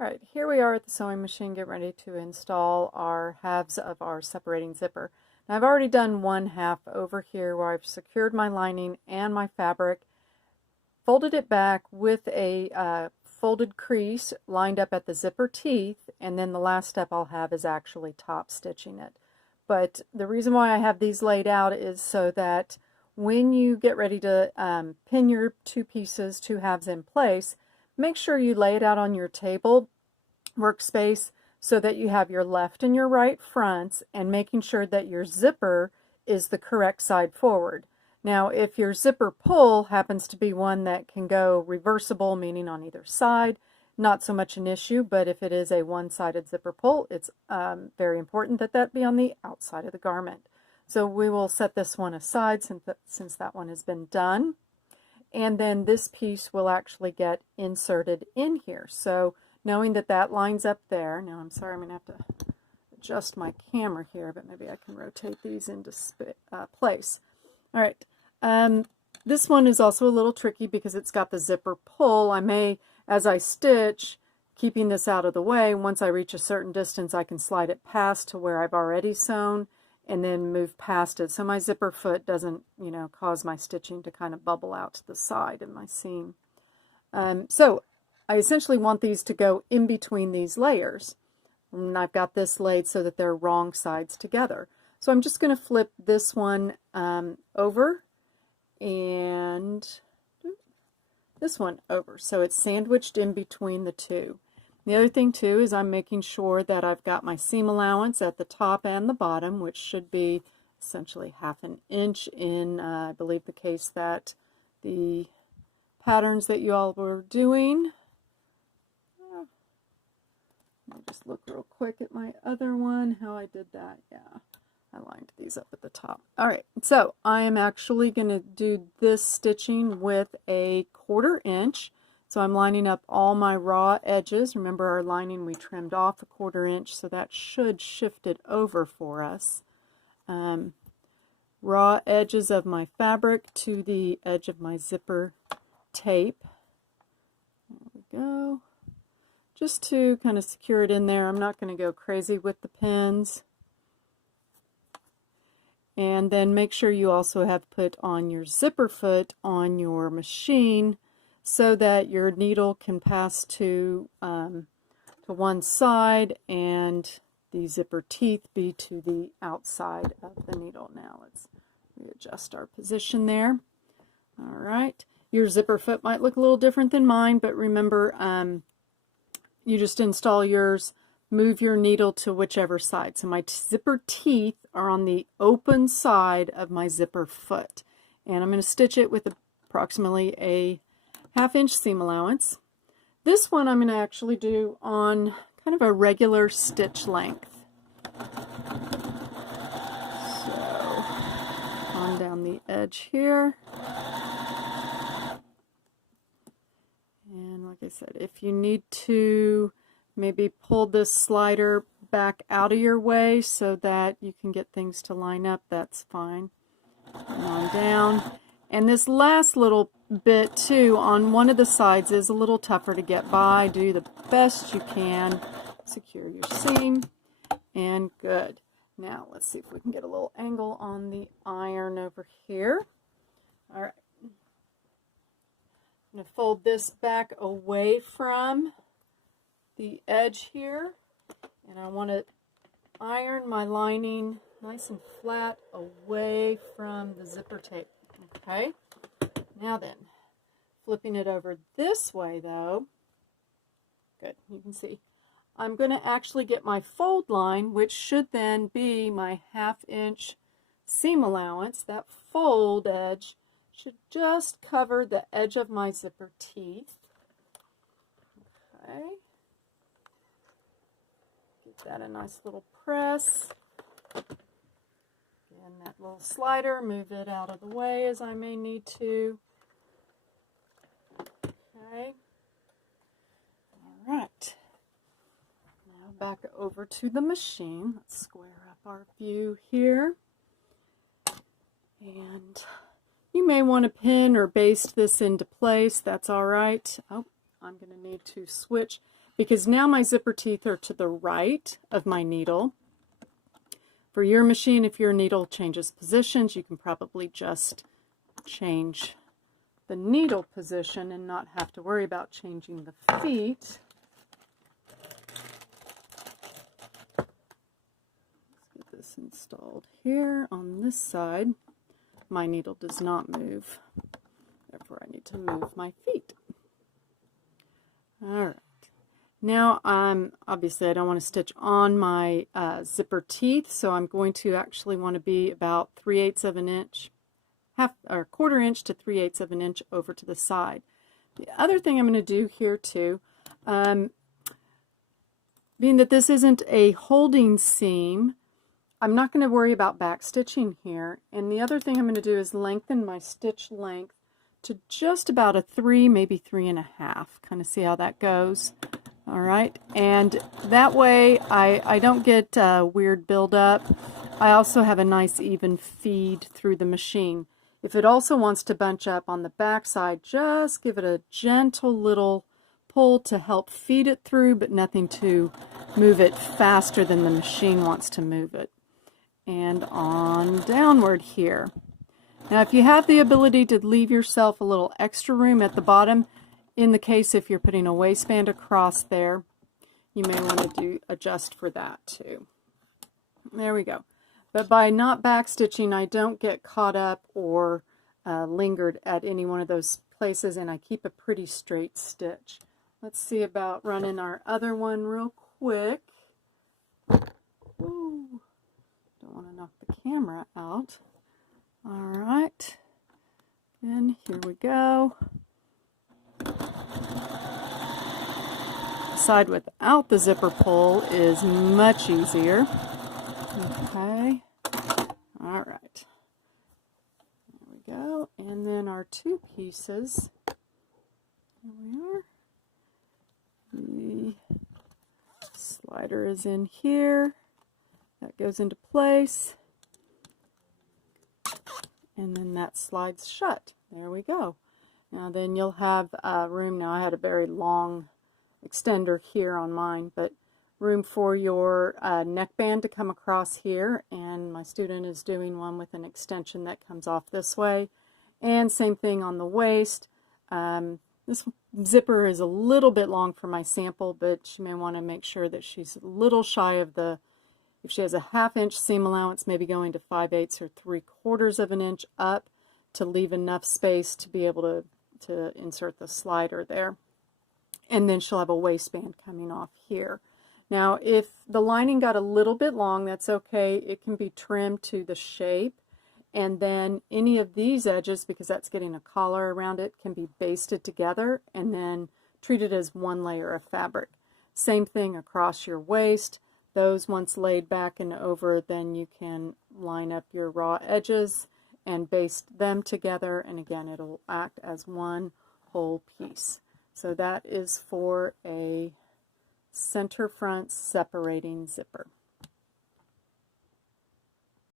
All right, here we are at the sewing machine, getting ready to install our halves of our separating zipper. Now I've already done one half over here where I've secured my lining and my fabric, folded it back with a folded crease lined up at the zipper teeth, and then the last step I'll have is actually top stitching it. But the reason why I have these laid out is so that when you get ready to pin your two halves in place, make sure you lay it out on your table workspace so that you have your left and your right fronts, and making sure that your zipper is the correct side forward. Now, if your zipper pull happens to be one that can go reversible, meaning on either side, not so much an issue, but if it is a one-sided zipper pull, it's very important that that be on the outside of the garment. So we will set this one aside since that one has been done. And then this piece will actually get inserted in here. So knowing that that lines up there, now I'm sorry, I'm going to have to adjust my camera here, but maybe I can rotate these into place. All right, this one is also a little tricky because it's got the zipper pull. I may, as I stitch, keeping this out of the way, once I reach a certain distance, I can slide it past to where I've already sewn and then move past it, so my zipper foot doesn't, cause my stitching to kind of bubble out to the side of my seam. So I essentially want these to go in between these layers. And I've got this laid so that they're wrong sides together. So I'm just going to flip this one over and this one over. So it's sandwiched in between the two. The other thing too is I'm making sure that I've got my seam allowance at the top and the bottom, which should be essentially 1/2 inch in, I believe, the case that the patterns that you all were doing. Let me just look real quick at my other one, how I did that. Yeah, I lined these up at the top. All right, so I am actually going to do this stitching with a 1/4 inch. So I'm lining up all my raw edges. Remember our lining, we trimmed off a 1/4 inch, so that should shift it over for us. Raw edges of my fabric to the edge of my zipper tape. There we go. Just to kind of secure it in there. I'm not going to go crazy with the pins. And then make sure you also have put on your zipper foot on your machine so that your needle can pass to one side and the zipper teeth be to the outside of the needle. Now let's readjust our position there. All right. Your zipper foot might look a little different than mine, but remember, you just install yours, move your needle to whichever side. So my zipper teeth are on the open side of my zipper foot. And I'm going to stitch it with approximately a 1/2 inch seam allowance. This one I'm going to actually do on kind of a regular stitch length. So on down the edge here. And like I said, if you need to maybe pull this slider back out of your way so that you can get things to line up, that's fine. And on down. And this last little bit too on one of the sides is a little tougher to get by. Do the best you can. Secure your seam. And good. Now let's see if we can get a little angle on the iron over here. All right. I'm going to fold this back away from the edge here. And I want to iron my lining nice and flat away from the zipper tape. Okay, now then, flipping it over this way though, good, you can see, I'm going to actually get my fold line, which should then be my 1/2 inch seam allowance. That fold edge should just cover the edge of my zipper teeth. Okay, give that a nice little press. And that little slider, move it out of the way as I may need to. Okay. All right. Now back over to the machine. Let's square up our view here. And you may want to pin or baste this into place. That's all right. Oh, I'm going to need to switch. because now my zipper teeth are to the right of my needle. For your machine, if your needle changes positions, you can probably just change the needle position and not have to worry about changing the feet. Let's get this installed here on this side. My needle does not move, therefore I need to move my feet. All right. Now obviously I don't want to stitch on my zipper teeth, so I'm going to actually want to be about 3/8 of an inch, or 1/4 inch to 3/8 of an inch over to the side. The other thing I'm going to do here too, being that this isn't a holding seam, I'm not going to worry about back stitching here. And the other thing I'm going to do is lengthen my stitch length to just about a 3, maybe 3.5. Kind of see how that goes. All right, and that way I don't get weird buildup. I also have a nice even feed through the machine. If it also wants to bunch up on the back side, just give it a gentle little pull to help feed it through, but nothing to move it faster than the machine wants to move it. And on downward here. Now if you have the ability to leave yourself a little extra room at the bottom, in the case if you're putting a waistband across there, you may want to adjust for that too. There we go. But by not back stitching, I don't get caught up or lingered at any one of those places, and I keep a pretty straight stitch. Let's see about running our other one real quick. Ooh, don't want to knock the camera out. All right, and here we go. The side without the zipper pull is much easier. Okay, all right, there we go. And then our two pieces, here we are. The slider is in here, that goes into place, and then that slides shut. There we go. Now then you'll have room. Now I had a very long extender here on mine, but room for your neckband to come across here, and my student is doing one with an extension that comes off this way, and same thing on the waist. This zipper is a little bit long for my sample, but she may want to make sure that she's a little shy of the, if she has a 1/2 inch seam allowance, maybe going to 5/8 or 3/4 of an inch up to leave enough space to be able to insert the slider there. And then she'll have a waistband coming off here. Now if the lining got a little bit long, that's okay. It can be trimmed to the shape, and then any of these edges, because that's getting a collar around it, can be basted together and then treated as one layer of fabric. Same thing across your waist. Those once laid back and over, then you can line up your raw edges and baste them together, and again it'll act as one whole piece. So that is for a center front separating zipper.